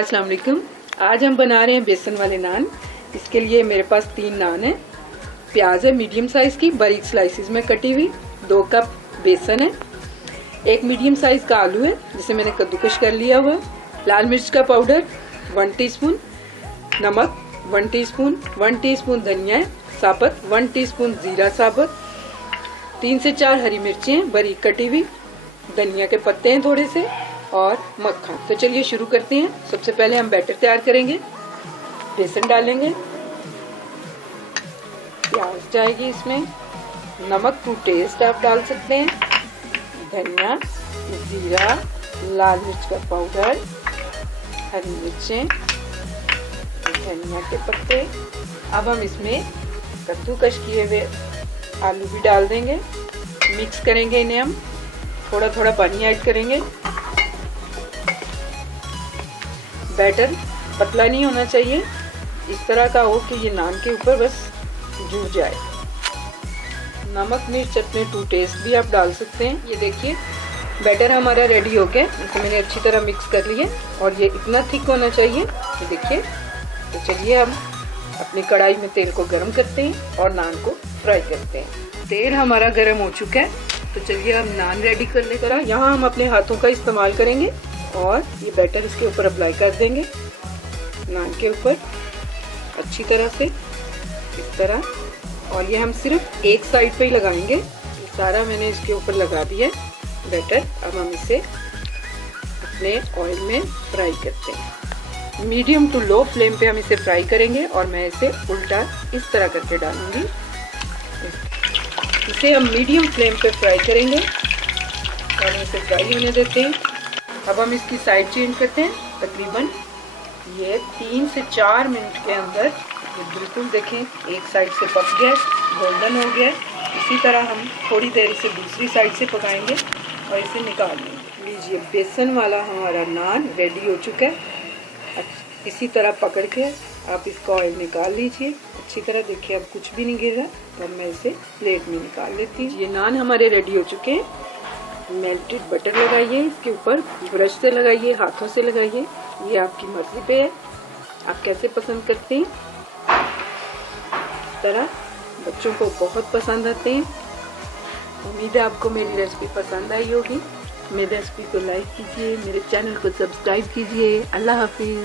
अस्सलाम वालेकुम। आज हम बना रहे हैं बेसन वाले नान। इसके लिए मेरे पास 3 नान है। प्याज है मीडियम साइज की बारीक स्लाइसिस में कटी हुई, 2 कप बेसन है, 1 मीडियम साइज का आलू है जिसे मैंने कद्दूकश कर लिया हुआ, लाल मिर्च का पाउडर 1 टीस्पून, नमक 1 टीस्पून, 1 टीस्पून धनिया साबुत, 1 टीस्पून जीरा साबुत, 3 से 4 हरी मिर्चें बारीक कटी हुई, धनिया के पत्ते हैं थोड़े से और मक्खन। तो चलिए शुरू करते हैं। सबसे पहले हम बैटर तैयार करेंगे। बेसन डालेंगे, प्याज जाएगी इसमें, नमक टू टेस्ट आप डाल सकते हैं, धनिया, जीरा, लाल मिर्च का पाउडर, हरी मिर्चें, धनिया के पत्ते। अब हम इसमें कद्दूकश किए हुए आलू भी डाल देंगे, मिक्स करेंगे इन्हें। हम थोड़ा थोड़ा पानी ऐड करेंगे। बैटर पतला नहीं होना चाहिए, इस तरह का हो कि ये नान के ऊपर बस जुड़ जाए। नमक मिर्च अपने टू टेस्ट भी आप डाल सकते हैं। ये देखिए बैटर हमारा रेडी हो गया। इसे मैंने अच्छी तरह मिक्स कर लिया और ये इतना थिक होना चाहिए। ये देखिए। तो चलिए हम अपनी कढ़ाई में तेल को गर्म करते हैं और नान को फ्राई करते हैं। तेल हमारा गर्म हो चुका है, तो चलिए हम नान रेडी कर लेकर। यहाँ हम अपने हाथों का इस्तेमाल करेंगे और ये बैटर इसके ऊपर अप्लाई कर देंगे, नान के ऊपर अच्छी तरह से इस तरह। और ये हम सिर्फ एक साइड पे ही लगाएंगे। ये सारा मैंने इसके ऊपर लगा दिया है बैटर। अब हम इसे अपने ऑयल में फ्राई करते हैं। मीडियम टू लो फ्लेम पे हम इसे फ्राई करेंगे और मैं इसे उल्टा इस तरह करके डालूंगी। इसे हम मीडियम फ्लेम पे फ्राई करेंगे और इसे फ्राई होने देते हैं। अब हम इसकी साइड चेंज करते हैं। तकरीबन ये 3 से 4 मिनट के अंदर ये बिल्कुल देखें एक साइड से पक गया, गोल्डन हो गया। इसी तरह हम थोड़ी देर इसे दूसरी साइड से पकाएंगे और इसे निकाल लेंगे। लीजिए बेसन वाला हमारा नान रेडी हो चुका है। इसी तरह पकड़ के आप इसका ऑयल निकाल लीजिए अच्छी तरह। देखिए अब कुछ भी नहीं गिर रहा। तो मैं इसे प्लेट में निकाल लेती हूँ। ये नान हमारे रेडी हो चुके हैं। मेल्टेड बटर लगाइए इसके ऊपर, ब्रश से लगाइए, हाथों से लगाइए, ये आपकी मर्जी पे है, आप कैसे पसंद करते हैं। इस तरह बच्चों को बहुत पसंद आते हैं। उम्मीद है आपको मेरी रेसिपी पसंद आई होगी। मेरी रेसिपी को लाइक कीजिए, मेरे चैनल को सब्सक्राइब कीजिए। अल्लाह हाफिज़।